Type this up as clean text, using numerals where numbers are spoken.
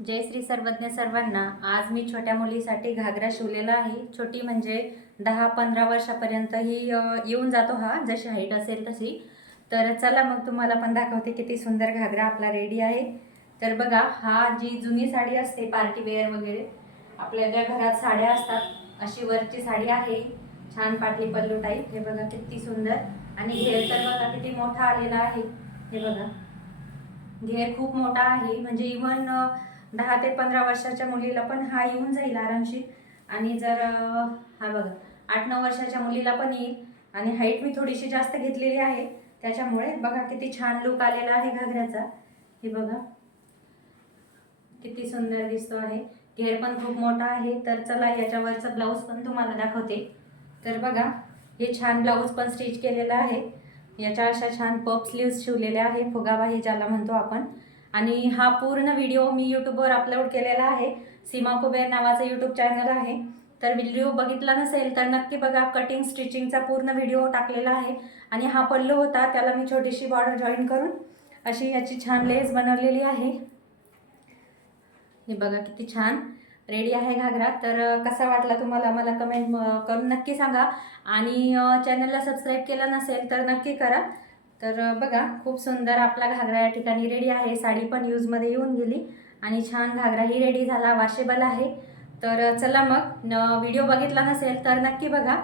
जय श्री सर्वज्ञ सर्वांना। आज मी छोट्या मुलीसाठी घागरा शिवलेला आहे। छोटी म्हणजे 10-15 वर्षापर्यंत ही येऊन जातो हा, जशी हाईट असेल तशी। तर चला मग तुम्हाला पण दाखवते किती सुंदर घागरा आपला रेडी आहे। तर बघा, हा जी जुनी साडी असते पार्टी वेअर वगैरे, आपल्या ज्या घरात साड्या असतात अशी वरची साडी आहे, छान पाटली पल्लू टाईप। हे बघा किती सुंदर, आणि घेर तर बघा किती मोठा आलेला आहे। हे बघा, घेर खूप मोठा आहे, म्हणजे इव्हन 10 ते 15 वर्षाच्या मुलीला पण हा येऊन जाईल आरामशीर। आणि जर हा बघा 8-9 वर्षाच्या मुलीला पण येईल। आणि हाईट मी थोडीशी जास्त घेतलेली आहे, त्याच्यामुळे बघा किती छान लुक आलेला आहे घागऱ्याचा। हे बघा किती सुंदर दिसतो आहे, घेर पण खूप मोठा आहे। तर चला याच्यावरचा ब्लाऊज पण तुम्हाला दाखवते। तर बघा, हे छान ब्लाऊज पण स्टिच केलेला आहे। याच्या अशा छान पफ स्लीव्स शिवलेल्या आहे, फुगाबाही ज्याला म्हणतो आपण। आणि हा पूर्ण व्हिडिओ मी यूट्यूबवर अपलोड केलेला आहे, सीमा कुबेर नावाचं यूट्यूब चॅनल आहे। तर व्हिडिओ बघितला नसेल तर नक्की बघा, कटिंग स्टिचिंगचा पूर्ण व्हिडिओ टाकलेला आहे। आणि हा पल्लू होता, त्याला मी छोटीशी बॉर्डर जॉईन करून अशी याची छान लेस बनवलेली आहे। हे बघा किती छान रेडी आहे घागरा। तर कसा वाटला तुम्हाला मला कमेंट करून नक्की सांगा। आणि चॅनलला सबस्क्राईब केलं नसेल तर नक्की करा। तर बघा, खूप सुंदर आपला घागरा या ठिकाणी रेडी आहे। साडी पण यूजमध्ये येऊन गेली आणि छान घागराही रेडी झाला, वॉशेबल आहे। तर चला मग, व्हिडिओ बघितला नसेल तर नक्की बघा।